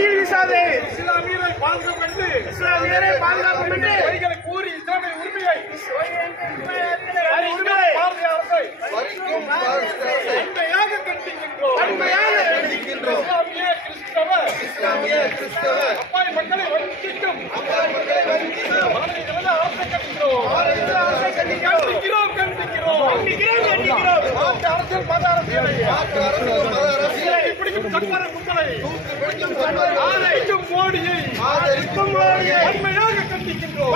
மடியில் வீசாதே. இஸ்லாமியரை பாதுகாப்பு என்று இஸ்லாமியரை பாதுகாக்கும் என்று வரிகளை கூறி இஸ்லாமிய உரிமையை அண்மையாக கண்டிக்கின்றோம். இஸ்லாமிய கிறிஸ்தவ அப்பாவி மக்களை வஞ்சிக்கும் பாரதிய ஜனதா அரசை கண்டிக்கிறோம். மாற்று அரசியல் மத அரசியலை பிடிக்கும் சட்டர கும்பலை ஆதரிக்கும் மோடியை வன்மையாக கண்டிக்கின்றோம்.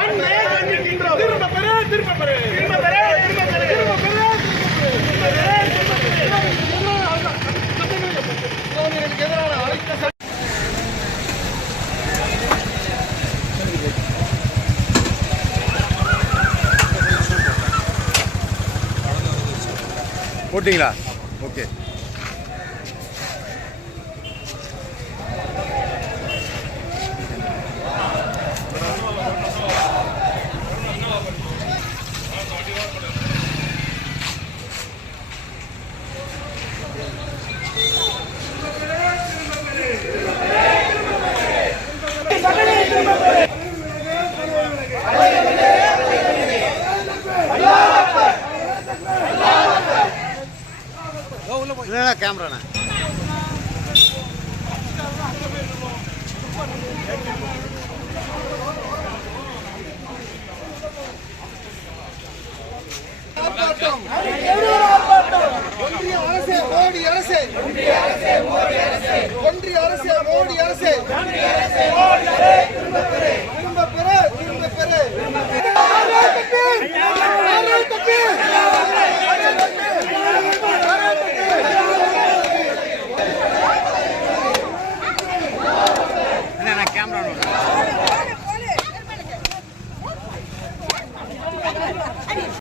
திரும்ப பெற எதிரான அனைத்து போட்டிங்களா? ஓகே. கேமரா ஒன்றிய அரசே மோடி அரசே ஒன்றிய அரசே மோடி அரசே திரும்ப பெற கேமரா